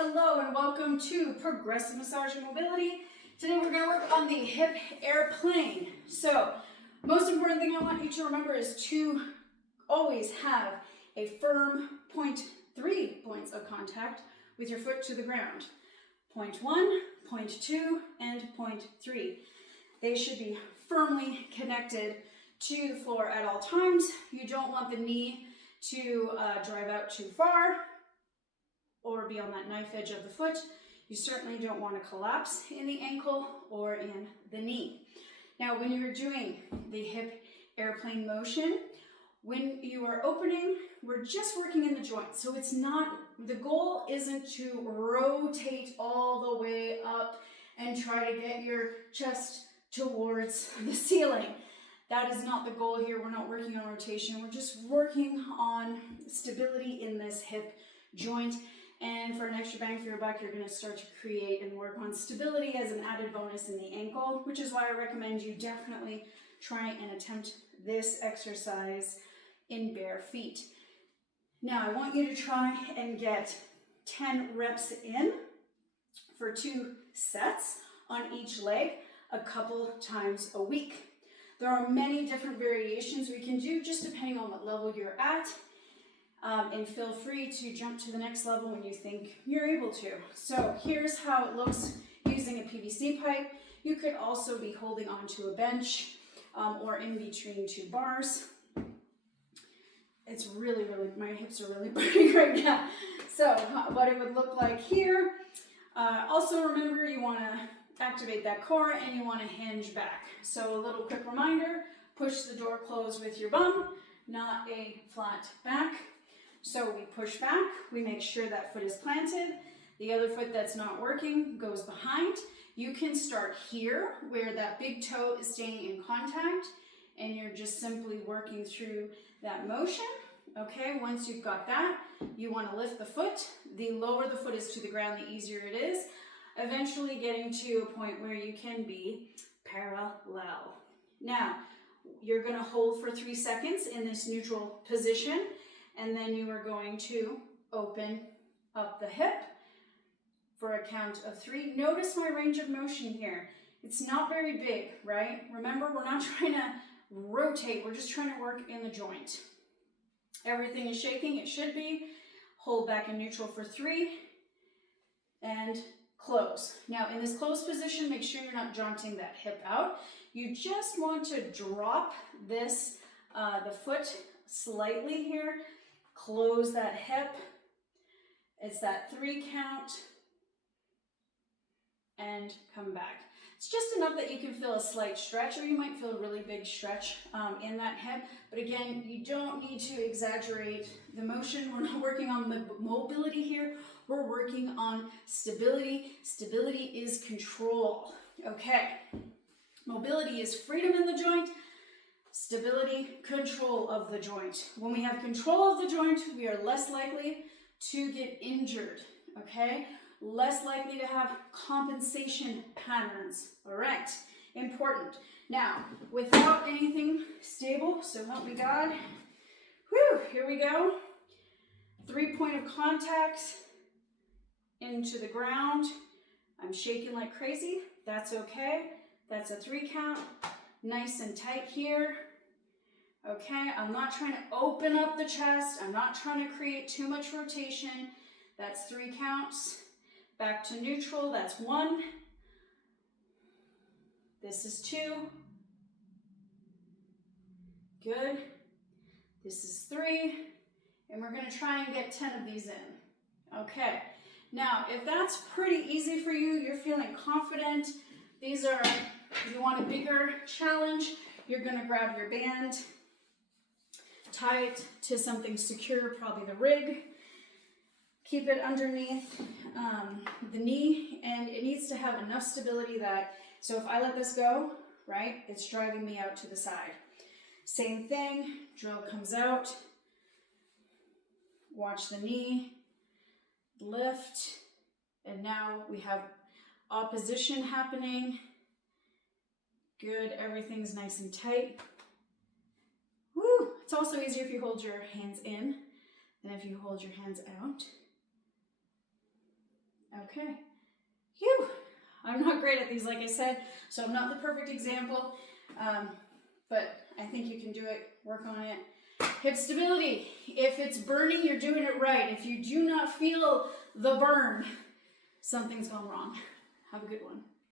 Hello and welcome to Progressive Massage and Mobility. Today we're going to work on the hip airplane. So, most important thing I want you to remember is to always have a firm point, 3 points of contact with your foot to the ground. Point 1, point 2, and point 3. They should be firmly connected to the floor at all times. You don't want the knee to drive out too far or be on that knife edge of the foot. You certainly don't want to collapse in the ankle or in the knee. Now, when you're doing the hip airplane motion, when you are opening, we're just working in the joint. So it's not, the goal isn't to rotate all the way up and try to get your chest towards the ceiling. That is not the goal here. We're not working on rotation. We're just working on stability in this hip joint. And for an extra bang for your buck, you're going to start to create and work on stability as an added bonus in the ankle, which is why I recommend you definitely try and attempt this exercise in bare feet. Now, I want you to try and get 10 reps in for 2 sets on each leg a couple times a week. There are many different variations we can do just depending on what level you're at. And feel free to jump to the next level when you think you're able to. So here's how it looks using a PVC pipe. You could also be holding onto a bench or in between 2 bars. It's really, my hips are really burning right now. So what it would look like here. Also remember, you want to activate that core and you want to hinge back. So a little quick reminder, push the door closed with your bum, not a flat back. So we push back, we make sure that foot is planted. The other foot that's not working goes behind. You can start here where that big toe is staying in contact and you're just simply working through that motion. Okay, once you've got that, you want to lift the foot. The lower the foot is to the ground, the easier it is. Eventually getting to a point where you can be parallel. Now, you're going to hold for 3 seconds in this neutral position. And then you are going to open up the hip for a count of 3. Notice my range of motion here. It's not very big, right? Remember, we're not trying to rotate. We're just trying to work in the joint. Everything is shaking. It should be. Hold back in neutral for 3 and close. Now, in this closed position, make sure you're not jaunting that hip out. You just want to drop this, the foot slightly here. Close that hip. It's that 3 count and come back. It's just enough that you can feel a slight stretch, or you might feel a really big stretch in that hip. But again, you don't need to exaggerate the motion. We're not working on mobility here. We're working on stability. Stability is control. Okay. Mobility is freedom in the joint. Stability, control of the joint. When we have control of the joint, we are less likely to get injured, okay? Less likely to have compensation patterns, all right? Important. Now, without anything stable, so help me God. Whew, here we go. 3 point of contact into the ground. I'm shaking like crazy. That's okay. That's a 3 count. Nice and tight here. Okay, I'm not trying to open up the chest. I'm not trying to create too much rotation. That's 3 counts. Back to neutral, that's 1. This is 2. Good. This is 3. And we're going to try and get 10 of these in. Okay. Now, if that's pretty easy for you, you're feeling confident. These are, if you want a bigger challenge, you're going to grab your band, tie it to something secure, probably the rig. Keep it underneath the knee, and it needs to have enough stability that, so if I let this go, right, it's driving me out to the side. Same thing, drill comes out, watch the knee, lift, and now we have opposition happening. Good, everything's nice and tight. Woo! It's also easier if you hold your hands in than if you hold your hands out. Okay. Phew. I'm not great at these, like I said, so I'm not the perfect example, but I think you can do it. Work on it. Hip stability. If it's burning, you're doing it right. If you do not feel the burn, something's gone wrong. Have a good one.